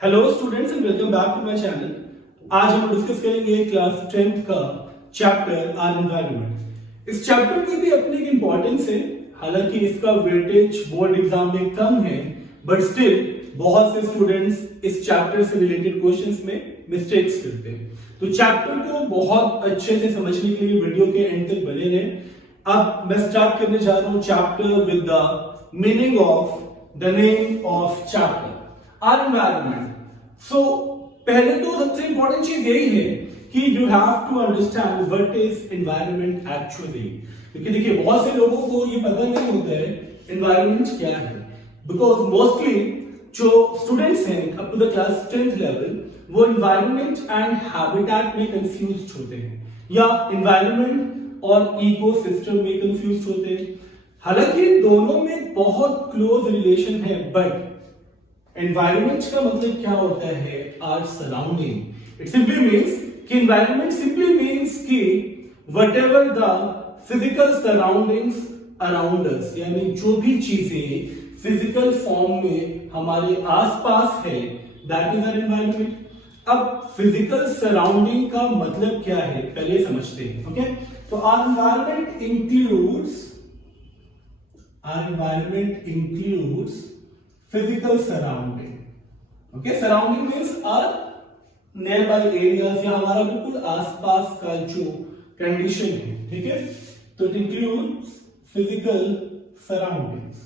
Hello students and welcome back to my channel. आज हम discuss करेंगे क्लास 10th का चैप्टर आर एनवायरनमेंट। इस चैप्टर की भी अपनी एक इंपॉर्टेंस है, हालांकि इसका वेटेज बोर्ड एग्जाम में कम है, बट स्टिल बहुत से स्टूडेंट्स इस चैप्टर से रिलेटेड क्वेश्चंस में मिस्टेक्स करते हैं। तो चैप्टर को बहुत अच्छे से समझने के लिए वीडियो के एंड तक बने रहे। अब मैं स्टार्ट करने जा रहा हूं chapter with the meaning of the name of chapter are environment. So पहले तो सबसे इंपॉर्टेंट चीज यही है कि you have to understand what is environment actually. क्योंकि देखिए बहुत से लोगों को ये पता नहीं होता है एनवायरनमेंट क्या है, बिकॉज मोस्टली जो स्टूडेंट्स हैं up to the class 10th level वो एनवायरनमेंट एंड हैबिटेट में कंफ्यूज होते हैं या एनवायरनमेंट और इकोसिस्टम में कंफ्यूज होते हैं। हालांकि दोनों में बहुत क्लोज रिलेशन है, बट एनवायरनमेंट का मतलब क्या होता है? Our surrounding. It simply means कि एनवायरनमेंट सिंपली मींस कि whatever the physical surroundings around us, यानी जो भी चीजें फिजिकल फॉर्म में हमारे आसपास है, दैट इज आवर एनवायरनमेंट। अब फिजिकल सराउंडिंग का मतलब क्या है पहले समझते हैं। ओके, तो our environment includes physical surrounding. Okay, surrounding means our nearby areas या हमारा बिल्कुल आसपास का जो कंडीशन है, ठीक है? तो it includes physical surroundings.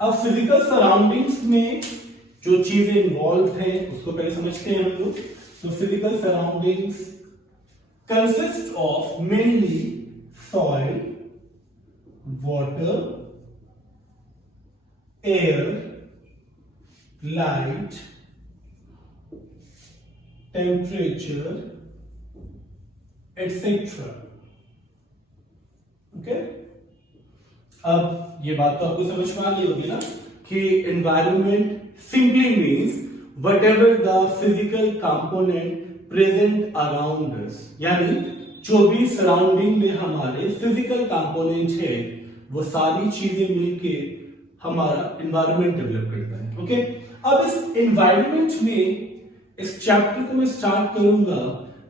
अब physical surroundings में जो चीजें इन्वॉल्व हैं उसको पहले समझते हैं हम लोग। तो physical surroundings consist of mainly soil, water, air, light, temperature, etc. Okay, अब ये बात तो आपको समझ में आ गई होगी ना कि environment simply means whatever the physical component present around us, यानी जो भी सराउंडिंग में हमारे फिजिकल कंपोनेंट है वो सारी चीजें मिलके हमारा एनवायरनमेंट डेवलप करता है। ओके, अब इस एनवायरनमेंट में इस चैप्टर को मैं स्टार्ट करूंगा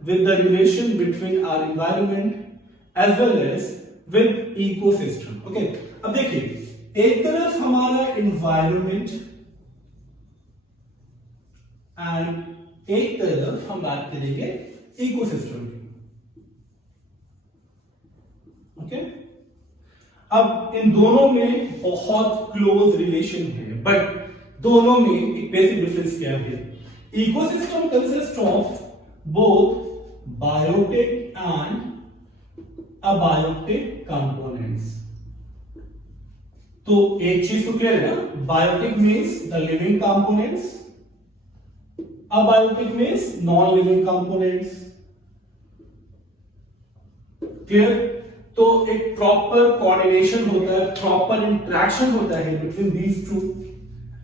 with the relation between our environment as well as with ecosystem. Okay, अब देखिए एक तरफ हमारा एनवायरनमेंट एंड एक तरफ हम बात करेंगे इकोसिस्टम की। ओके, अब इन दोनों में बहुत क्लोज रिलेशन है, बट दोनों में एक बेसिक डिफरेंस क्या है? Ecosystem consist of both biotic and abiotic components. तो एक चीज तो क्लियर है ना, biotic means the living components, abiotic means non living components. Clear? तो एक प्रॉपर कोऑर्डिनेशन होता है, प्रॉपर इंटरेक्शन होता है between these to,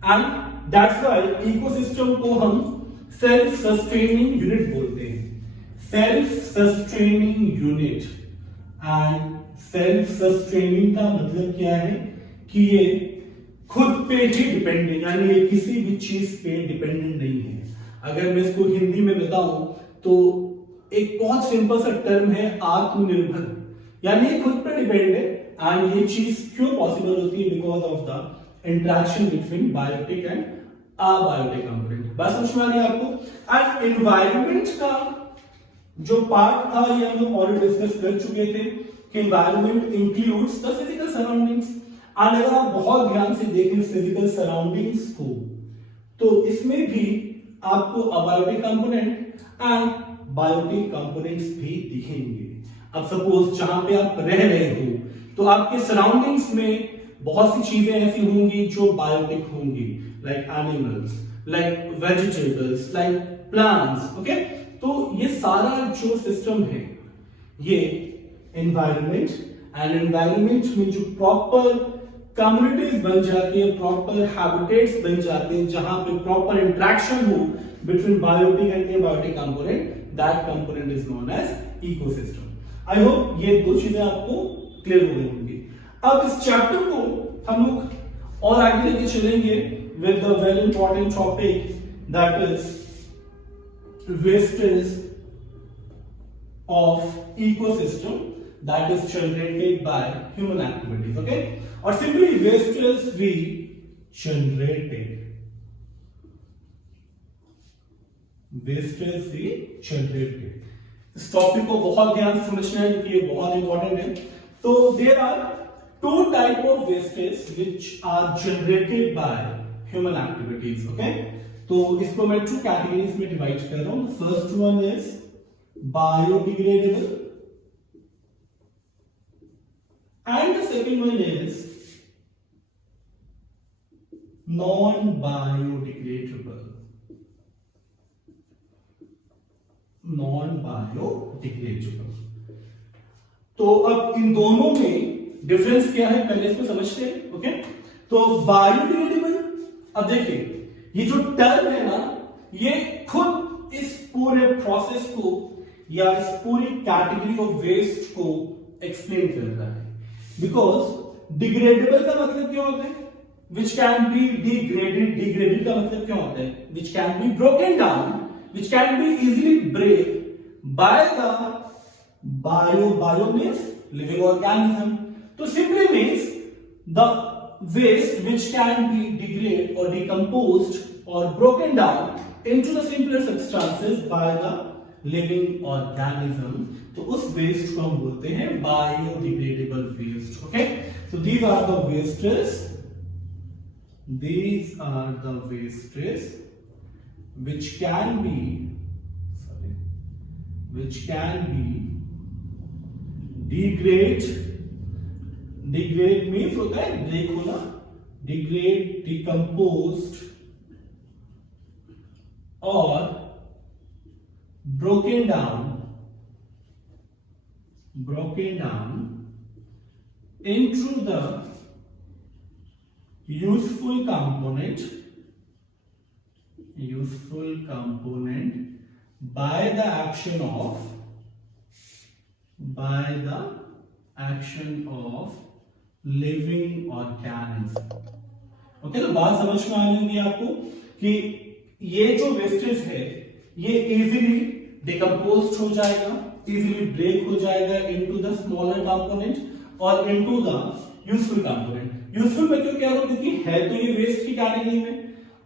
and that's why ecosystem को हम सेल्फ सस्टेनिंग यूनिट बोलते हैं। Self sustaining unit. And self sustaining का मतलब क्या है कि ये खुद पे ही डिपेंडेंट, यानी ये किसी भी चीज पे डिपेंडेंट नहीं है। अगर मैं इसको हिंदी में बताऊं तो एक बहुत सिंपल सा टर्म है आत्मनिर्भर, यानी खुद पर डिपेंड है। एंड ये चीज क्यों पॉसिबल होती है? Because of the interaction between biotic and abiotic component. बात समझ में आ रही है आपको? एंड एनवायरनमेंट का जो पार्ट था ये हम ऑलरेडी डिस्कस कर चुके थे कि environment includes the physical surroundings. And अगर आप बहुत ध्यान से देखें फिजिकल सराउंडिंग्स को तो इसमें भी आपको abiotic component and biotic components भी दिखेंगे। अब सपोज जहां पे आप रह रहे हो तो आपके सराउंडिंग्स में बहुत सी चीजें ऐसी होंगी जो बायोटिक होंगी, like animals, like vegetables, like plants. Okay, तो ये सारा जो सिस्टम है ये एनवायरनमेंट, एंड एनवायरनमेंट में जो प्रॉपर कम्युनिटीज बन जाती है, प्रॉपर हैबिटेट्स बन जाते हैं जहां पे प्रॉपर इंटरेक्शन हो between biotic and abiotic component, that component is known as ecosystem. I hope ये दो चीजें आपको क्लियर हो गई होंगी। अब इस चैप्टर को हम लोग और आगे लेके चलेंगे with the very important topic that is wastage of ecosystem that is generated by human activities. Okay, or simply waste is we generated. Wastage we generated. इस टॉपिक को बहुत ध्यान से समझना है क्योंकि ये बहुत इंपॉर्टेंट है. तो there are two type of wastage which are generated by human activities. Okay. तो इसको मैं टू कैटेगरीज में डिवाइड कर रहा हूं. First one is biodegradable and the second one is non biodegradable. Non biodegradable. तो अब इन दोनों में डिफरेंस क्या है पहले इसको समझते हैं. ओके, तो बायोडिग्रेडेबल, अब देखिए ये जो टर्म है ना, ये खुद इस पूरे प्रोसेस को या इस पूरी कैटेगरी ऑफ वेस्ट को एक्सप्लेन कर रहा है. बिकॉज डिग्रेडेबल का मतलब क्या होता है? Which can be degraded. Degraded का मतलब क्या होता है? Which can be broken down, which can be easily break by the bio means living organism. तो simply means the waste which can be degraded or decomposed or broken down into the simpler substances by the living organism. तो उस waste को हम बोलते हैं biodegradable waste. Okay, so these are the wastes. These are the wastes which can be degrade. Degrade means होता है break होना. Degrade, decomposed और broken down into the useful component by the action of living organism. Okay, तो बात समझ में आ जाएगी आपको कि ये जो वेस्टेज है ये इजीली डिकम्पोज हो जाएगा, इजीली ब्रेक हो जाएगा इनटू द स्मॉलर कंपोनेंट और into the useful component. Useful में क्यों कह रहा हूं? क्योंकि है तो ये वेस्ट की कैटेगरी में.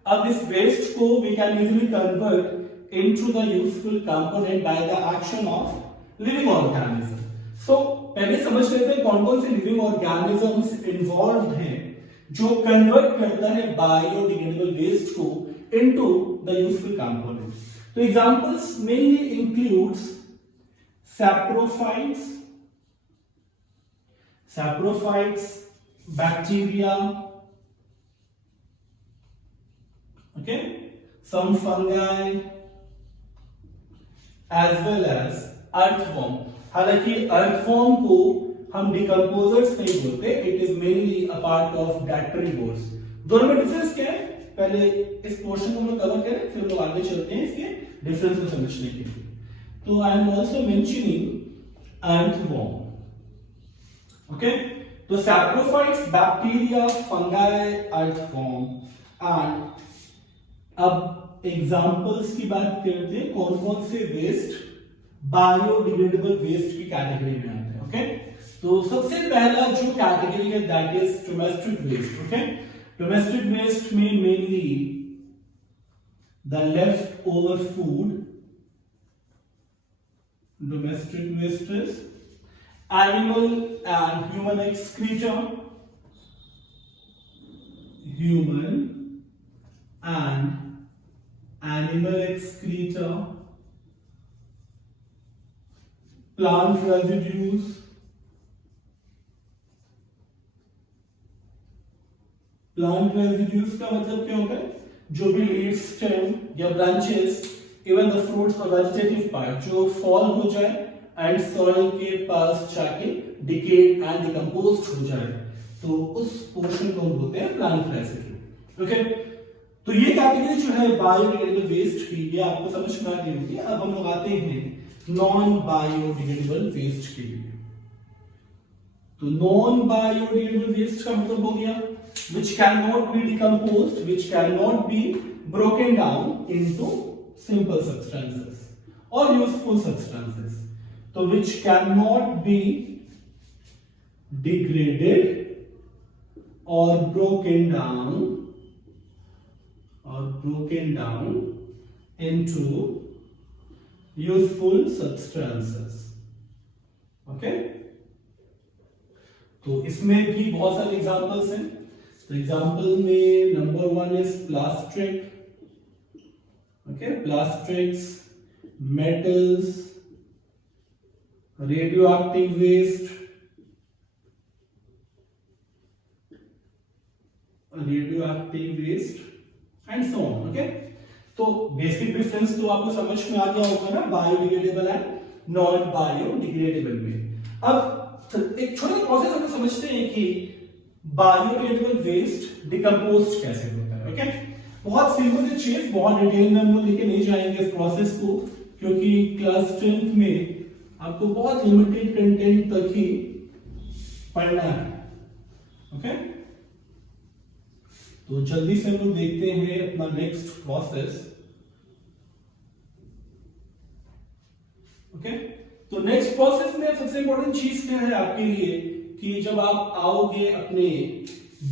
अब इस वेस्ट को we can easily convert into the useful component by the action of living organism. So पहले समझ लेते हैं कौन कौन से लिविंग ऑर्गेनिजम्स इन्वॉल्व हैं जो कन्वर्ट करता है बायोडिग्रेडेबल वेस्ट को इनटू द यूजफुल कंपोनेंट. तो examples mainly includes saprophytes, bacteria, okay, some fungi as well as earthworm. हालांकि अर्थवॉर्म को हम डिकम्पोजर्स नहीं बोलते, it is mainly a part of gastropods. दोनों में डिफरेंस क्या है? पहले इस पोर्शन को हम कवर करें, फिर लोग आगे चलते हैं इसके डिफरेंस को समझने के लिए. तो I am also mentioning earthworm. Okay, तो saprophytes, bacteria, fungi, earthworm. And अब एग्जांपल्स की बात करते हैं कौन कौन से वेस्ट बायोडिग्रेडेबल वेस्ट की कैटेगरी में आते हैं. ओके, तो सबसे पहला जो कैटेगरी है that is domestic waste. Okay, domestic waste में mainly the left over food. Domestic waste is animal and human excreta, human and animal excreta, plant residues, plant residues का मतलब क्या होता है? जो भी लीव्स, स्टेम या ब्रांचेस, इवन द फ्रूट्स और वेजिटेटिव पार्ट जो फॉल हो जाए एंड सॉइल के पास जाके डिकेड एंड डिकम्पोज्ड हो जाए, तो उस पोर्शन को हम बोलते हैं प्लांट रेजिड्यू. ओके, तो ये कैटेगरी जो है बायोडिग्रेडेबल वेस्ट की, ये आपको समझ में आ गई होगी. अब हम लोग आते हैं नॉन बायोडिग्रेडेबल वेस्ट के लिए. तो नॉन बायोडिग्रेडेबल वेस्ट का मतलब हो गया which cannot be decomposed, which cannot be broken down into simple substances or useful substances. So which cannot be degraded or broken down into useful substances. Okay? तो इसमें भी बहुत सारे एग्जांपल्स हैं. तो एग्जांपल में number 1 is plastic. Okay, plastics, metals, radioactive waste, and so on. Okay, तो basic difference तो आपको समझ में आ गया होगा ना, बायोडिग्रेडेबल एंड नॉन बायोडिग्रेडेबल में. अब एक छोटा प्रोसेस हम समझते हैं कि बायोडिग्रेडेबल वेस्ट डिकम्पोज्ड कैसे होता है. ओके, बहुत सिंपल सी चीज, बहुत डिटेल में हम लोग लेके नहीं जाएंगे इस प्रोसेस को, क्योंकि क्लास 10th में आपको बहुत लिमिटेड कंटेंट तक ही पढ़ना है. ओके, तो जल्दी से हम लोग देखते हैं अपना नेक्स्ट प्रोसेस. ओके, तो नेक्स्ट प्रोसेस में सबसे इंपॉर्टेंट चीज क्या है आपके लिए कि जब आप आओगे अपने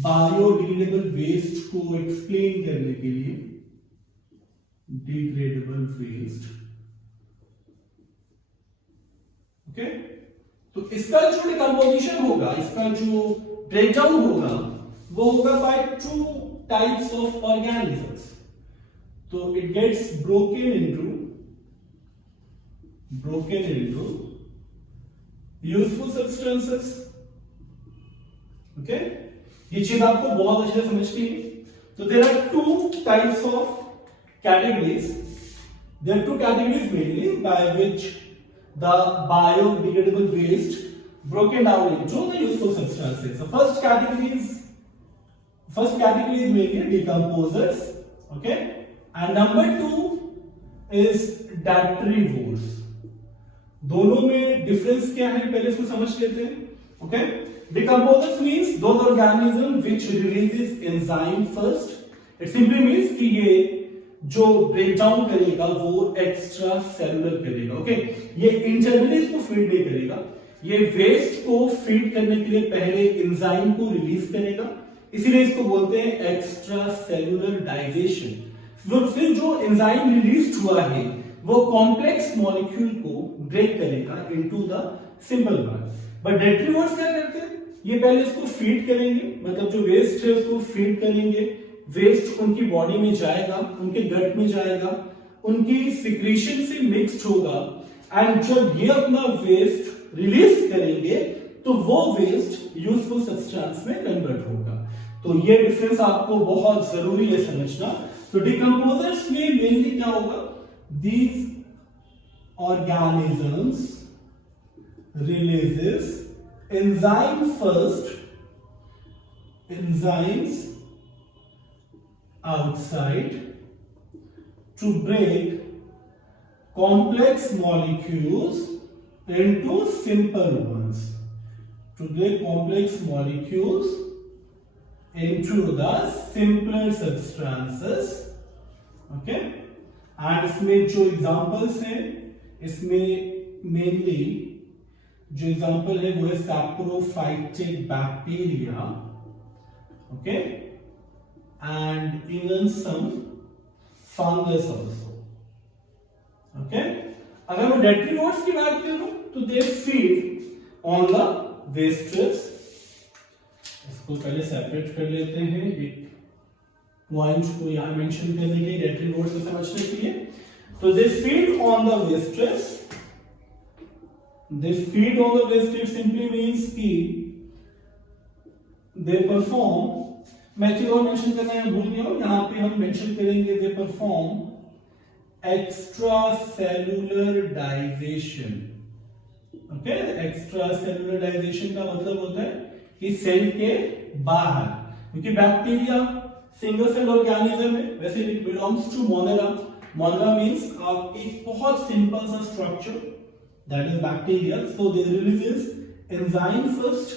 बायोडिग्रेडेबल वेस्ट को एक्सप्लेन करने के लिए, डिग्रेडेबल वेस्ट. ओके, तो इसका जो डिकम्पोजिशन होगा, इसका जो ब्रेकडाउन होगा, वो होगा बाय 2 टाइप्स ऑफ ऑर्गेनिजम्स. तो it gets broken into useful substances. Okay, ये चीज आपको बहुत अच्छे से समझनी है. तो there are 2 types of categories. There are 2 categories mainly by which the biodegradable waste broken down into the useful substances. The first category is mainly decomposers. Okay, and number 2 is detritivores. दोनों में difference क्या है पहले इसको समझ लेते हैं. Okay, decomposers means those organism which releases enzyme first. It simply means कि ये जो ब्रेक डाउन करेगा वो एक्स्ट्रा सेलुलर करेगा. ओके, ये इंटरनली इसको फीड नहीं करेगा, ये वेस्ट को फीड करने के लिए पहले एंजाइम को रिलीज करेगा, इसीलिए इसको बोलते हैं एक्स्ट्रा सेलुलर डाइजेशन. फिर जो एंजाइम रिलीज हुआ है वो कॉम्प्लेक्स मॉलिक्यूल को ब्रेक करेगा into the simple one. But detritivores क्या करते हैं, ये पहले इसको फीड करेंगे, मतलब जो वेस्ट है उसको फीड करेंगे. वेस्ट उनकी बॉडी में जाएगा, उनके गट में जाएगा, उनकी सिक्रीशन से मिक्स्ड होगा, एंड जब ये अपना वेस्ट रिलीज करेंगे तो वो वेस्ट यूजफुल सब्सटेंस में कन्वर्ट होगा. तो ये डिफरेंस आपको बहुत जरूरी है समझना. तो डिकम्पोजर्स में मेनली क्या होगा, these organisms releases enzymes outside to break complex molecules into simple ones, into the simpler substances. Okay, and इसमें जो एग्जांपल्स हैं, इसमें मेनली जो एग्जांपल है वो है saprophytic bacteria. Okay, and even some fungus also. Okay, अगर मैं डेट्रीवर्स की बात करूं तो they feed on the wastage. इसको पहले सेपरेट कर लेते हैं एक पॉइंट को यहां मेंशन करने के लिए, डेट्रीवर्स को समझने के लिए. तो they feed on the wastage. Simply means कि दे परफॉर्म, मैं चीज और मेंशन करना है भूल गया हूं, यहां पे हम मेंशन करेंगे they perform extra cellular digestion. Okay, extra cellular digestion का मतलब होता है कि सेल के बाहर, क्योंकि बैक्टीरिया सिंगल सेल ऑर्गेनिज्म है, वैसे it belongs to monera. Monera means एक बहुत सिंपल सा structure, that is bacteria. So they releases enzyme first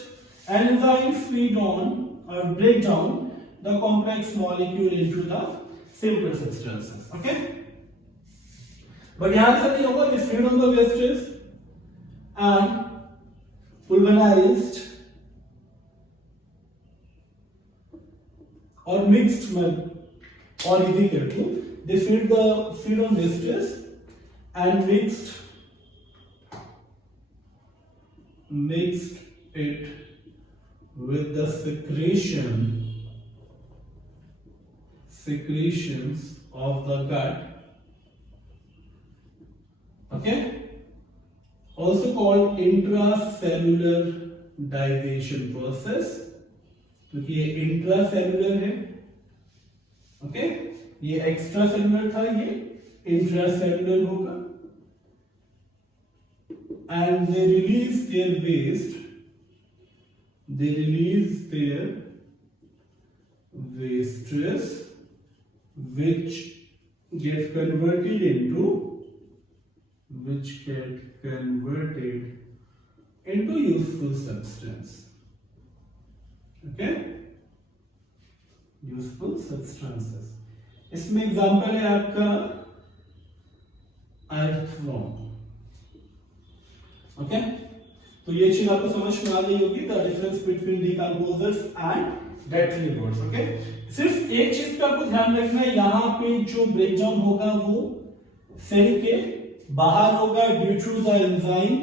Enzymes feed on or break down the complex molecule into the simple substances. Okay, but यहाँ से नहीं होगा, they feed on the wastes and pulverized or mixed or easy to they feed on wastes and mixed it with the secretions of the gut, okay, also called intracellular digestion process, क्योंकि ये intracellular है, okay, ये extra cellular था, ये intracellular होगा, and they release their wastes which get converted into useful substance. Okay, useful substances. इसमें example है आपका अर्थवॉर्म. ओके, तो ये चीज आपको समझ में आ गई होगी, the difference between decomposers and detritivores. Okay, सिर्फ एक चीज पे आपको ध्यान रखना है, यहाँ पे जो ब्रेकडाउन होगा वो सेल के बाहर होगा due to the enzyme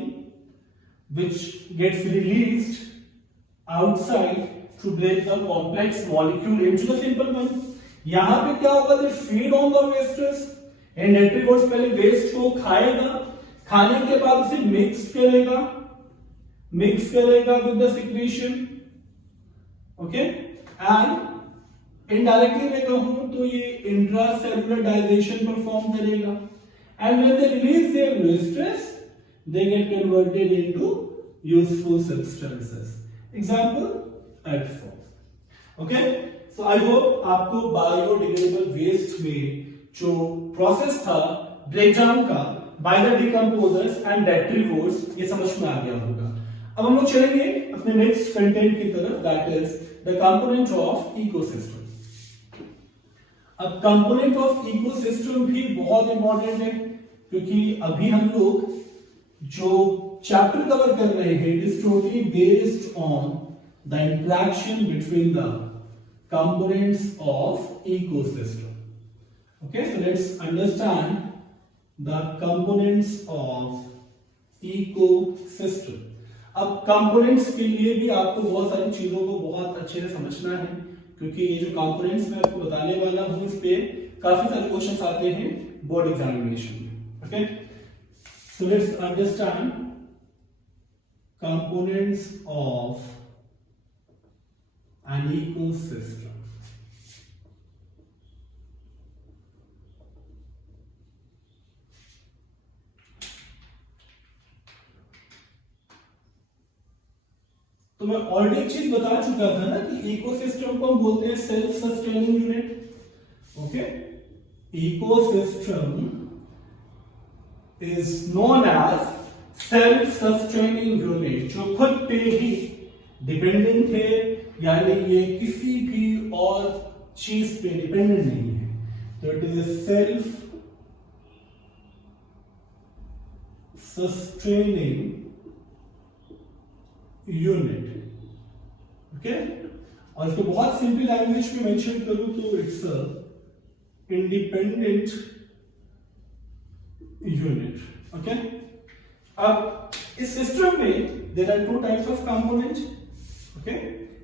which gets released outside to break the complex molecule into the simple one. यहां पे क्या होगा, they feed on the wastes and डेट्रीवर्स पहले वेस्ट को खाएगा, खाने के बाद उसे मिक्स करेगा with the secretion, okay, and indirectly मैं कहूं तो ये intracellular digestion perform करेगा, and when they release their wastes they get converted into useful substances. Example, earthworm. Okay, so I hope आपको biodegradable waste में जो process था breakdown का by the decomposers and detrivores ये समझ में आ गया होगा. अब हम लोग चलेंगे अपने next content की तरफ, that is the component of ecosystem. अब component of ecosystem भी बहुत important है, क्योंकि अभी हम लोग जो चैप्टर कवर कर रहे हैं it is totally based on the interaction between the components of ecosystem. Okay, so let's understand the components of ecosystem. अब कंपोनेंट्स के लिए भी आपको बहुत सारी चीजों को बहुत अच्छे से समझना है, क्योंकि ये जो कंपोनेंट्स मैं आपको बताने वाला हूं इस पे काफी सारे क्वेश्चंस आते हैं बोर्ड एग्जामिनेशन में. Okay, so let's understand components of an ecosystem. तो मैं ऑलरेडी एक चीज बता चुका था ना कि इकोसिस्टम को हम बोलते हैं self sustaining unit. Okay, ecosystem is known as self-sustaining unit, जो खुद पे ही डिपेंडेंट है, यानी ये किसी भी और चीज पे डिपेंडेंट नहीं है. तो it is a self sustaining unit. Okay, और इसको बहुत सिंपल लैंग्वेज में मेंशन करूं तो इट्स इंडिपेंडेंट यूनिट. ओके, अब इस सिस्टम में there are two types of component. Okay,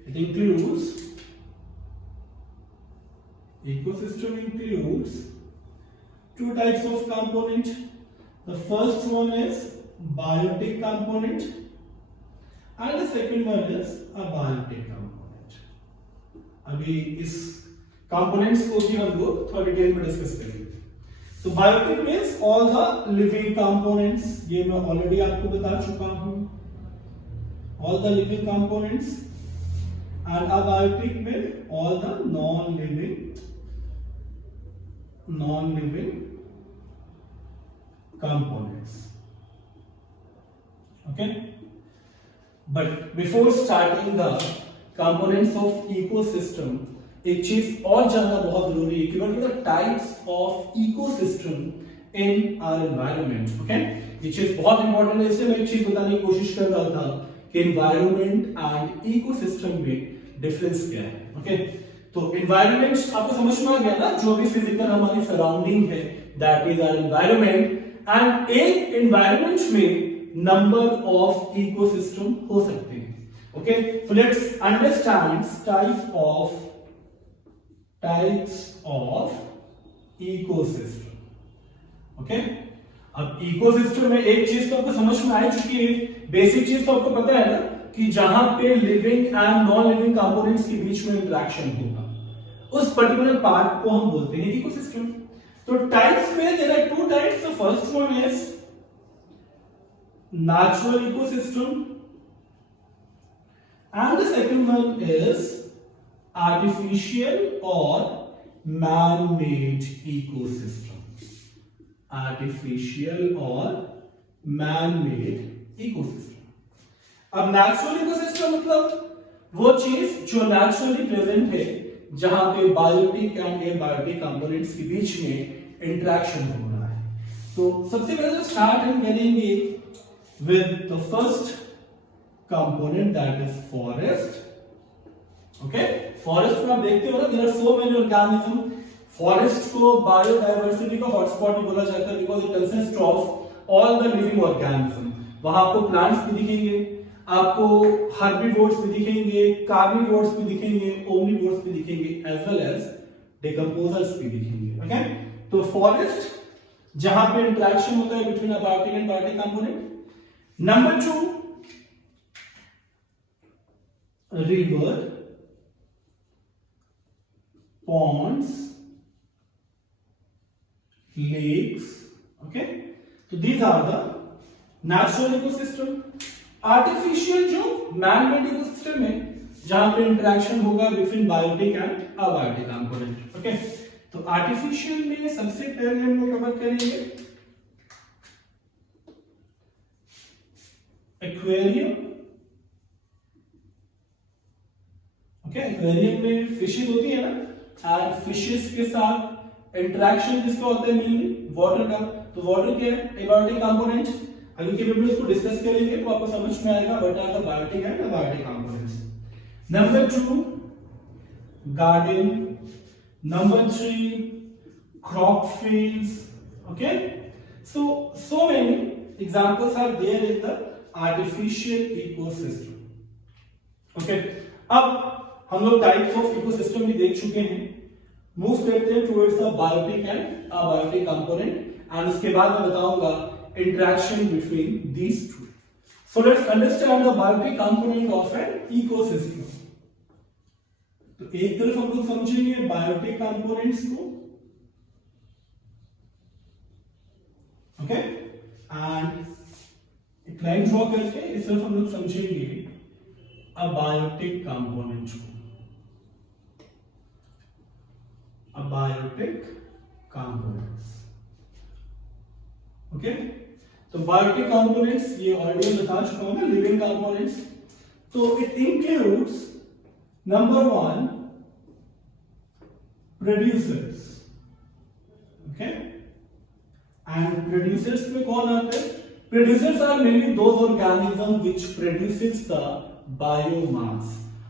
it includes ecosystem includes two types of component. The first one is biotic component and the second one is abiotic component. अभी इस components को भी हम लोग थोड़ा डिटेल में discuss करेंगे. So biotic means all the living components. ये मैं ऑलरेडी आपको बता चुका हूं, all the living components. And abiotic में all the non-living components. Okay. But before starting the components of ecosystem, एक चीज और जानना बहुत जरूरी है कि what are the types of ecosystem in our environment, okay? ये चीज बहुत इंपॉर्टेंट है, इसलिए मैं एक चीज बताने की कोशिश कर रहा था कि environment and ecosystem में डिफरेंस क्या है, okay? तो environment आपको समझ में आ गया ना, जो भी फिजिकल हमारी सराउंडिंग है, that is our environment, and एक environment में number of ecosystem हो सकते हैं, okay? So let's understand types of ecosystem, okay? अब इकोसिस्टम में एक चीज तो आपको समझ में आ चुकी है, बेसिक चीज तो आपको पता है ना कि जहां पे living and non living components के बीच में इंटरेक्शन होगा, उस पर्टिकुलर पार्ट को हम बोलते हैं इकोसिस्टम। तो टाइप्स में there are two types. The first one is natural ecosystem and the second one is artificial or man-made ecosystem. Artificial or man-made ecosystem. अब नेचुरल इकोसिस्टम मतलब वो चीज जो नेचुरली प्रेजेंट है, जहां पे बायोटिक एंड एबायोटिक कंपोनेंट्स के बीच में इंटरेक्शन हो रहा है। तो सबसे पहले स्टार्ट हम करेंगे with the first component that is forest. Okay, forest में आप देखते हो ना, there are so many organism. Forest को बायोडायवर्सिटी का हॉटस्पॉट भी बोला जाता है because it consist of all the living organism. वहां आपको प्लांट्स भी दिखेंगे, आपको हर्बीवोर्स भी दिखेंगे, कार्निवोर्स भी दिखेंगे, ओमनिवोर्स भी दिखेंगे, एज वेल एज डिकम्पोजर्स भी दिखेंगे। ओके, तो फॉरेस्ट जहां पे इंटरेक्शन होता है between abiotic and biotic component. Number 2, river, ponds, lakes, okay? So these are the natural ecosystem. Artificial जो man-made ecosystem है, जहां पे इंटरेक्शन होगा between biotic and abiotic component. Okay, तो आर्टिफिशियल में सबसे पहले हम लोग कवर करेंगे एक्वेरियम। ओके, एक्वेरियम में फिशेज होती है ना, एंड फिशेस के साथ इंटरेक्शन किसका होता है? मेनली वाटर का। तो वाटर क्या है? Abiotic component. अभी के वीडियो में इसको डिस्कस करेंगे तो आपको समझ में आएगा what are the biotic and abiotic components. Number 2, garden. Number 3, crop fields. Okay, so many examples are there in the artificial ecosystem। ओके, अब हम लोग टाइप्स ऑफ इकोसिस्टम भी देख चुके हैं। मूव करते हैं towards the biotic and abiotic component, and उसके बाद मैं बताऊंगा interaction between these two. So let's understand the biotic component of an ecosystem. तो एक तरफ हम लोग समझेंगे बायोटिक कंपोनेंट्स को, ओके, एंड एक लाइन ड्रॉ करके इस तरफ हम लोग समझेंगे अबायोटिक कंपोनेंट्स को। Abiotic components, okay. तो बायोटिक कंपोनेंट्स ये ऑलरेडी बता चुका हूं मैं, लिविंग कंपोनेंट्स। तो it includes number 1 producers, okay, and producers में कौन आते हैं? Producers are mainly those organism which produces the biomass.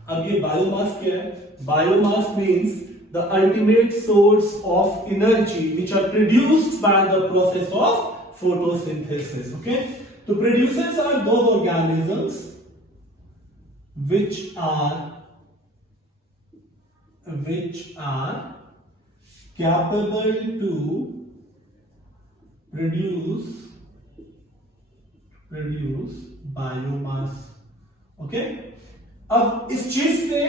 अब ये बायोमास क्या है? Biomass means the ultimate source of energy which are produced by the process of photosynthesis। Okay, so producers are those organisms which are capable to produce biomass। Okay, अब इस चीज से,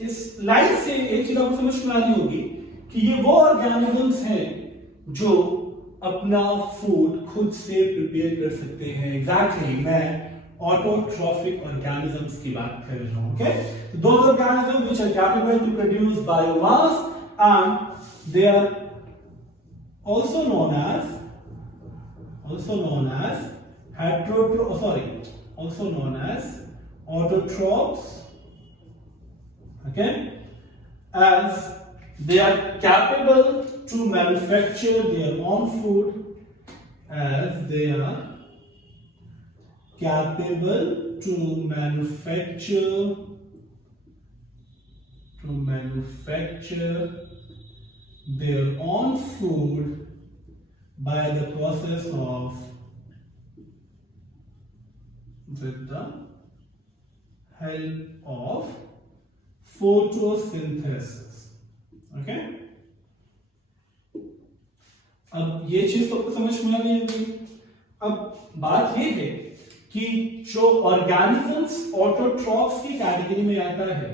इस line से एक चीज आपको समझ में आ रही होगी कि ये वो ऑर्गेनिजम्स हैं जो अपना फूड खुद से प्रिपेयर कर सकते हैं। एग्जैक्टली मैं ऑटोट्रॉफिक ऑर्गेनिजम्स की बात कर रहा हूं। Okay, those organisms which are capable to produce biomass and they are also known as heterotrophic autotrophs, okay, as they are capable to manufacture their own food, as they are capable to manufacture their own food by the process of, with the help of photosynthesis. Okay, अब ये चीज तो समझ में आ गई होगी। अब बात ये है कि जो ऑर्गेनिजम्स ऑटोट्रॉफ्स की कैटेगरी में आता है,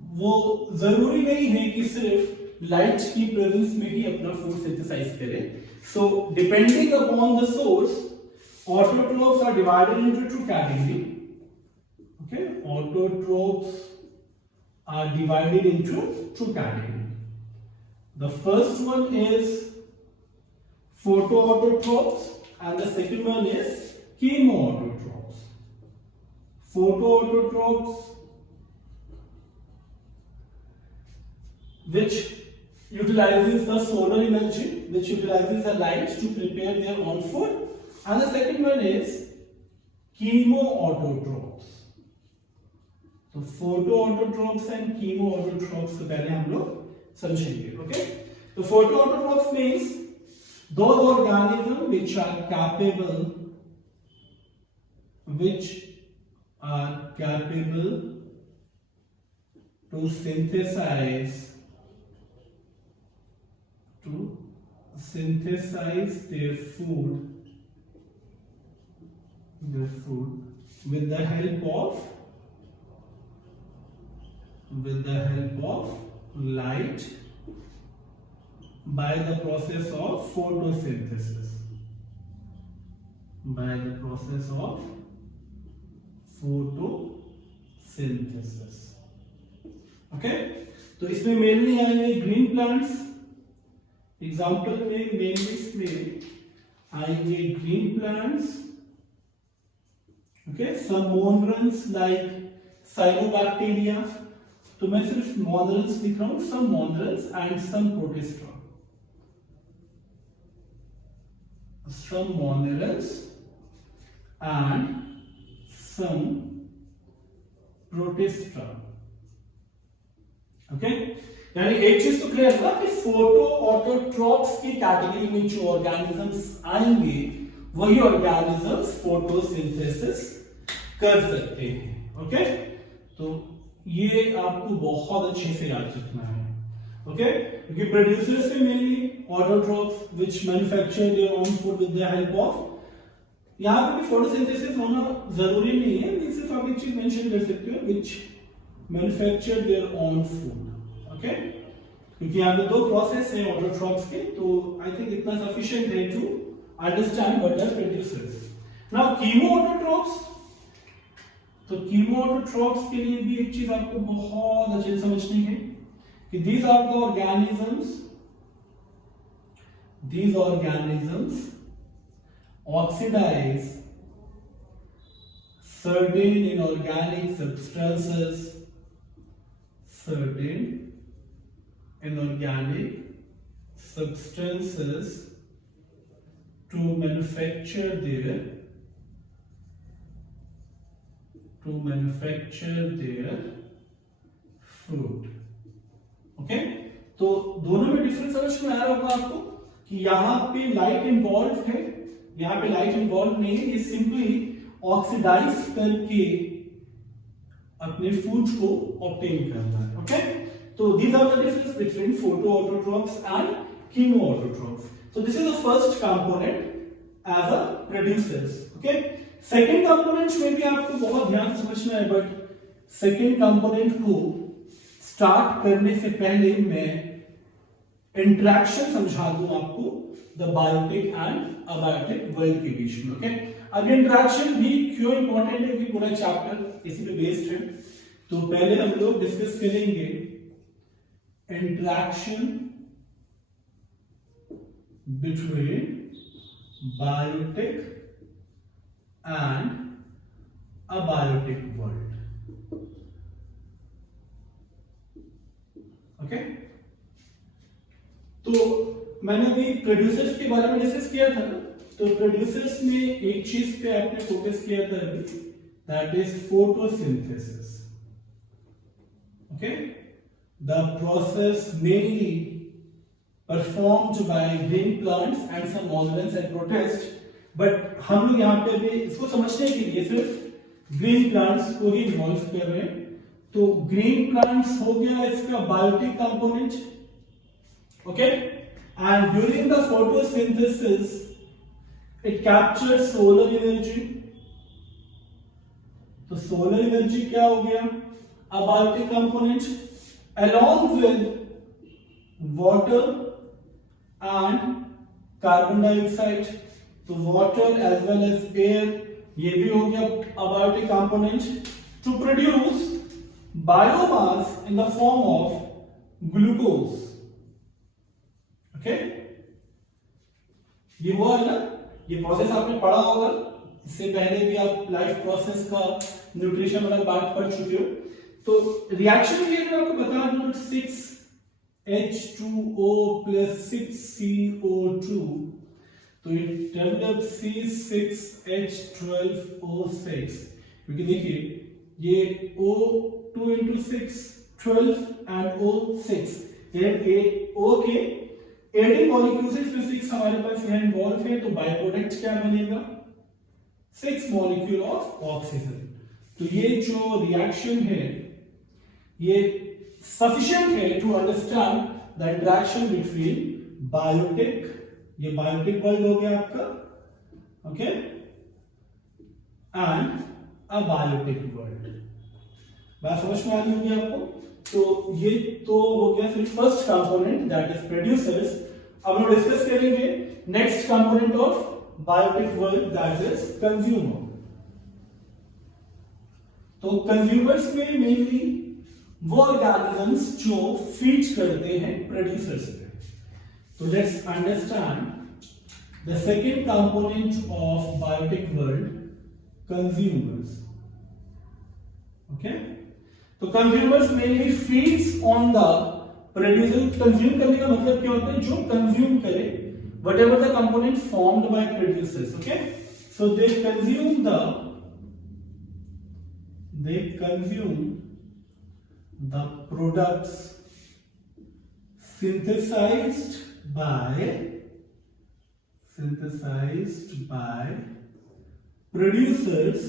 वो जरूरी नहीं है कि सिर्फ लाइट की प्रेजेंस में ही अपना फूड सिंथेसाइज करे। So depending upon the source, autotrophs are divided into two categories. Okay, autotrophs are divided into two categories. The first one is photoautotrophs and the second one is chemoautotrophs. Photoautotrophs, which utilizes the solar energy, which utilizes the light to prepare their own food. And the second one is chemoautotrophs. तो photoautotrophs and chemoautotrophs को पहले हम लोग समझेंगे, okay? तो photoautotrophs means those organisms which are capable to synthesize their food with the help of light by the process of photosynthesis. Okay, तो इसमें mainly आएंगे ग्रीन प्लांट्स। एग्जाम्पल में मेनली इसमें आएंगे green plants, okay, some monorans like cyanobacteria, तो मैं सिर्फ monorans लिख रहा हूं, some monorans and some protista, some monorans and some protista, okay। यानी एक चीज तो क्लियर हुआ कि फोटो ऑटोट्रॉप्स की कैटेगरी में जो ऑर्गेनिजम्स आएंगे वही ऑर्गेनिजम्स फोटोसिंथेसिस कर सकते हैं, ओके। तो ये आपको बहुत अच्छे से याद रखना है, ओके, क्योंकि प्रोड्यूसर्स में mainly autotrophs which manufacture their own food with the help of, यहां पे भी फोटोसिंथेसिस होना जरूरी नहीं है, मैं सिर्फ आप एक चीज मेंशन कर सकते हो which manufacture their own food, okay, क्योंकि यहाँ पे दो प्रोसेस है ऑटोट्रॉप्स के, तो आई थिंक इतना सफिशिएंट है to understand what are producers. Now chemoautotrophs, तो कीमोऑटोट्रॉप्स के लिए भी एक चीज आपको बहुत अच्छे से समझनी है कि these organisms oxidize certain inorganic substances to manufacture their food, okay. तो दोनों में डिफरेंस समझ में आ रहा होगा आपको कि यहाँ पे लाइट इन्वॉल्व है, यहाँ पे लाइट इन्वॉल्व नहीं है, ये सिंपली ऑक्सीडाइज करके अपने फूड को ऑब्टेन करना है, ओके। तो these are the difference between photoautotrophs and chemoautotrophs. So this is the first component as a producers, okay. Second component में भी आपको बहुत ध्यान से समझना है, बट सेकेंड कंपोनेंट को स्टार्ट करने से पहले मैं इंटरेक्शन समझा दूं आपको the biotic and abiotic world के बीच में, ओके। अब इंटरेक्शन भी क्यों इंपॉर्टेंट है कि पूरा चैप्टर इसी पे बेस्ड है, तो पहले हम लोग डिस्कस करेंगे interaction between biotic and abiotic world. ओके तो मैंने अभी प्रोड्यूसर्स के बारे में डिस्कस किया था ना, तो प्रोड्यूसर्स में एक चीज पे आपने फोकस किया था अभी, that is photosynthesis. Okay the process mainly performed by green plants and some organelles and protists, but हम लोग यहाँ पे अभी इसको समझने के लिए सिर्फ ग्रीन प्लांट्स को ही इन्वॉल्व कर रहे हैं. तो ग्रीन प्लांट्स हो गया इसका biotic component. Okay and during the photosynthesis it captures solar energy. तो सोलर एनर्जी क्या हो गया, अ biotic component along with water and carbon dioxide. तो water as well as air ये भी हो गया abiotic component to produce biomass in the form of glucose. Okay? ये हुआ है ना, ये प्रोसेस आपने पढ़ा होगा, इससे पहले भी आप लाइफ प्रोसेस का न्यूट्रिशन वाला पार्ट पढ़ चुके हो. तो रिएक्शन ये मैं आपको बता दूं, 6H2O plus 6CO2, तो it develops C6H12O6. क्योंकि देखिए ये O2 into 6 12 and O6 ये O के 18 मॉलिक्यूल्स है, इसमें 6 हमारे पास यहाँ इन्वॉल्व है. तो बाय प्रोडक्ट क्या बनेगा, 6 मॉलिक्यूल ऑफ ऑक्सीजन. तो ये जो रिएक्शन है ये sufficient है to understand the interaction between biotic, ये biotic world हो गया आपका, okay, and abiotic world. बात समझ में आ गई होगी आपको. तो ये तो हो गया फिर first component that is producers. अब हम डिस्कस करेंगे next component of biotic world that is consumer. तो कंज्यूमर्स में मेनली वो ऑर्गेनिजम्स जो फीड करते हैं प्रोड्यूसर्स पे. तो let's understand the second component of biotic world, consumers. Okay तो consumers mainly feeds on the producer. Consume करने का मतलब क्या होता है, जो कंज्यूम करे whatever the component formed by producers. Okay, so they consume the products synthesized by producers,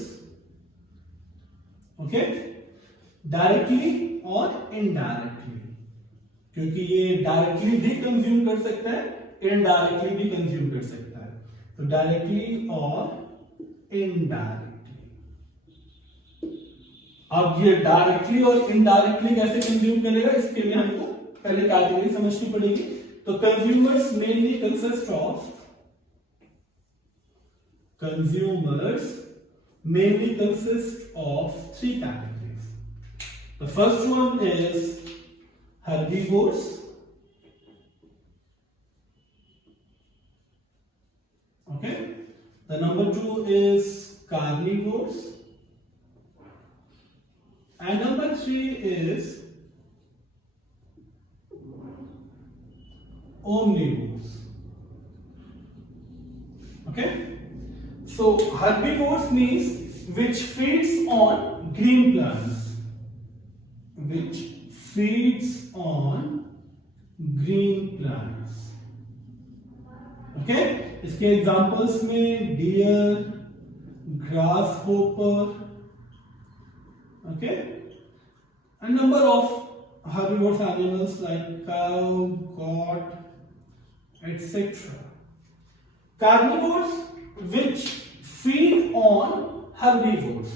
okay, directly or indirectly. क्योंकि ये डायरेक्टली भी कंज्यूम कर सकता है, इनडायरेक्टली भी कंज्यूम कर सकता है. तो डायरेक्टली और इनडायरेक्टली. अब ये डायरेक्टली और इनडायरेक्टली कैसे कंज्यूम करेगा, इसके लिए हमको पहले कैटेगरी समझनी पड़ेगी. तो consumers mainly consist of three categories. The first one is herbivores, okay, the number 2 is carnivores, and number 3 is omnivores. Okay, so herbivores means which feeds on green plants, okay. इसके examples में deer, grasshopper, okay, and number of herbivores animals like cow, goat, etc. Carnivores which feed on herbivores.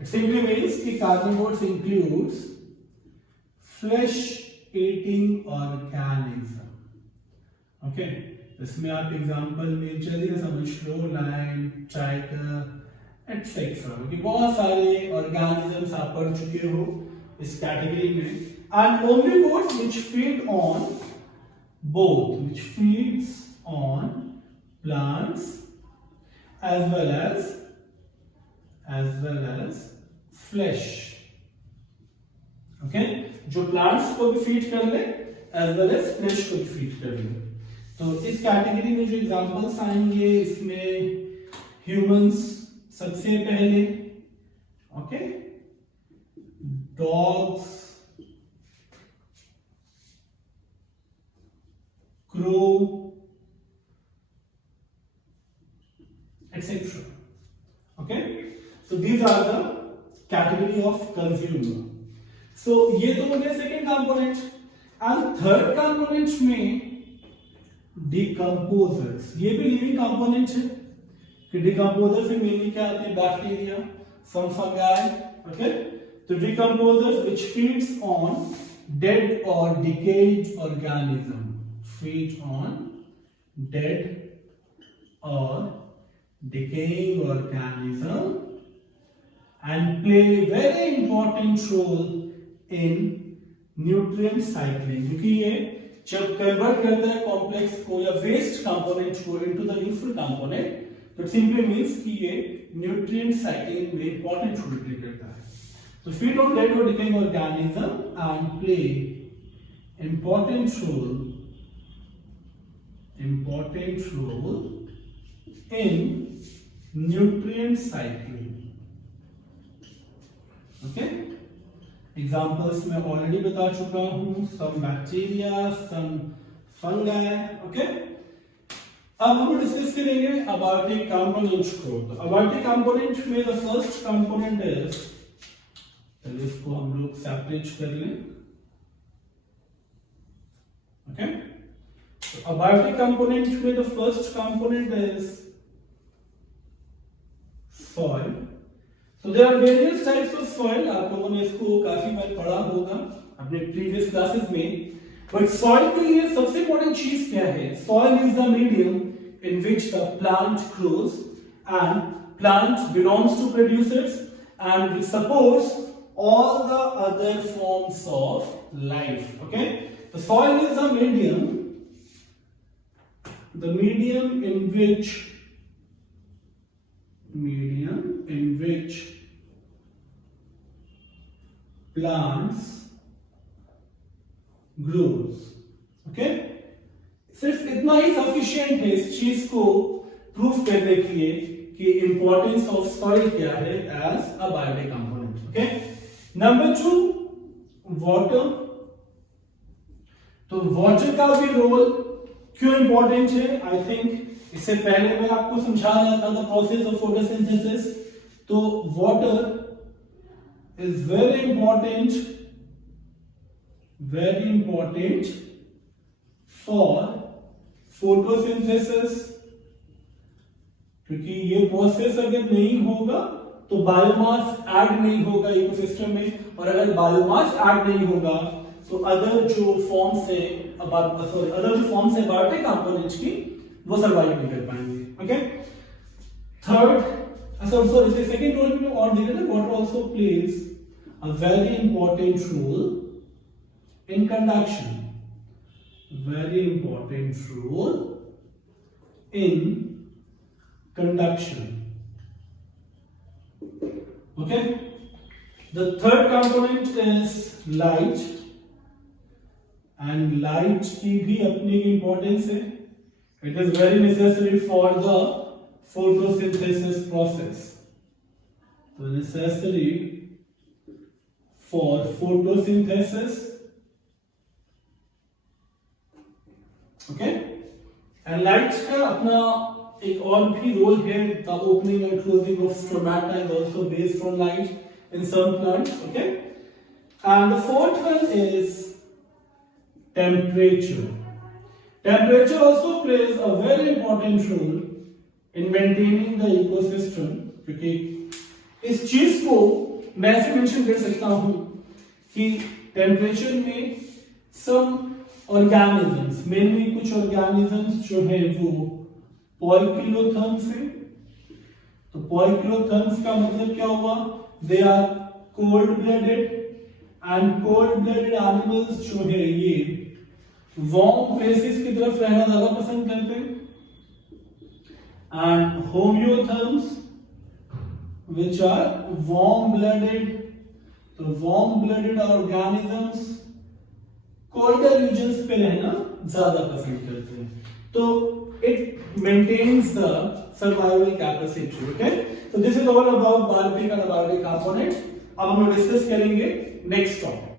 It simply means कि carnivores includes flesh eating organism. Okay, इसमें आप example में जल्दी समझ लो, lion, tiger, etcetera. बहुत सारे organisms आप पढ़ चुके हो इस कैटेगरी में. And omnivores which feed on both, which feeds on plants as well as flash, okay, जो प्लांट्स को भी फीड कर ले एज वेल एज फ्लैश को भी फीड कर ले। तो इस कैटेगरी में जो एग्जांपल्स आएंगे इसमें ह्यूमंस सबसे पहले, okay, dogs, crow, etc. Okay, so these are the category of consumer. So ये तो हो गया second component. And third component में डिकम्पोजर्स, ये भी लिविंग कंपोनेंट है कि डिकम्पोजर से मेनली क्या आते हैं, बैक्टीरिया, सम फंगाई, ओके। तो decomposers which feeds on dead और decayed organism, feed on dead और decaying organism and play very important role in nutrient cycling, क्योंकि ये जब कन्वर्ट करता है कॉम्प्लेक्स को या वेस्ट कंपोनेंट को इनटू द यूजफुल कंपोनेंट, तो सिंपली मींस कि ये न्यूट्रिएंट साइक्लिंग में इंपॉर्टेंट रोल प्ले करता है। तो फीड ऑन डेड और decaying organism and play important role in nutrient cycling, okay. Examples मैं ऑलरेडी बता चुका हूं, some bacteria, some fungi, okay. अब हम डिस्कस करेंगे अबायोटिक कंपोनेंट्स को। तो अबायोटिक कंपोनेंट में द फर्स्ट कंपोनेंट इज, चलिए इसको हम लोग सेपरेट कर लें, ओके। तो अबायोटिक कंपोनेंट में the first component is soil. So there are various types of soil. आप लोगों ने इसको काफी बार पढ़ा होगा अपने प्रीवियस क्लासेस में। बट सॉइल के लिए सबसे इंपॉर्टेंट चीज क्या है? Soil is the medium in which the plant grows and plant belongs to producers and which supports all the other forms of life. Okay, the soil is the medium in which plants grows. Okay, सिर्फ इतना ही sufficient है इस चीज को proof करने के लिए कि इंपॉर्टेंस ऑफ सॉइल क्या है as a biotic component. Okay, number 2, water. तो वाटर का भी रोल क्यों इंपॉर्टेंट है? आई थिंक इससे पहले मैं आपको समझा रहा था द प्रोसेस ऑफ फोटोसिंथेसिस। तो water is very important for photosynthesis, क्योंकि ये प्रोसेस अगर नहीं होगा तो बायोमास ऐड नहीं होगा इकोसिस्टम में, और अगर बायोमास ऐड नहीं होगा तो अदर जो फॉर्म्स है बायोटिक कंपोनेंट्स की वो सर्वाइव नहीं कर पाएंगे। Okay, third sorry second role में और देखा था, water also plays a very important role in conduction, very important role in conduction. Okay, the third component is light, and light की भी अपनी importance है. It is very necessary for the photosynthesis process. So necessary for photosynthesis. Okay, and light का अपना एक और भी role है, the opening and closing of stomata is also based on light in some plants. Okay, and the fourth one is temperature. Temperature also plays a very important role in maintaining the ecosystem, क्योंकि इस चीज को मैं ऐसे mention कर सकता हूं कि टेम्परेचर में सम ऑर्गेनिजम्स, मेनली कुछ ऑर्गेनिजम्स जो है वो पॉइकिलोथर्म्स है। तो पॉइकिलोथर्म्स का मतलब क्या हुआ? They are cold blooded, and cold blooded animals जो है ये वार्म प्लेसेस की तरफ रहना ज्यादा पसंद करते हैं। And homeotherms which are warm blooded. तो warm blooded organisms colder regions पे रहना ज्यादा पसंद करते हैं, तो it maintains the survival capacity. Okay, so this is all about barbic and barbic components. अब हम लोग डिस्कस करेंगे नेक्स्ट टॉपिक.